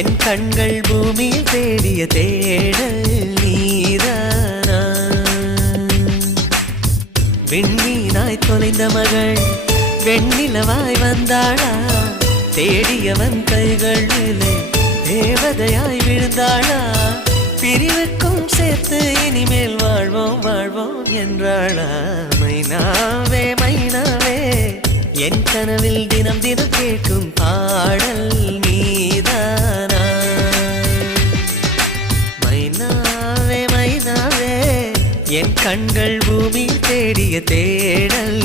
என் கண்கள் பூமியில் தேடிய தேடல் நீதானா விண்மீனாய் தொலைந்த மகள் வெண்ணிலவாய் வந்தாளா தேடியவன் கைகளிலே தேவதையாய் விழுந்தாளா பிரிவுக்கும் சேர்த்து இனிமேல் வாழ்வோம் வாழ்வோம் என்றாளா மைனாவே மைனாவே என் கனவில் தினம் தினம் கேட்கும் பாடல் நீதானா மைனாவே மைனாவே என் கண்கள் பூமி தேடிய தேடல்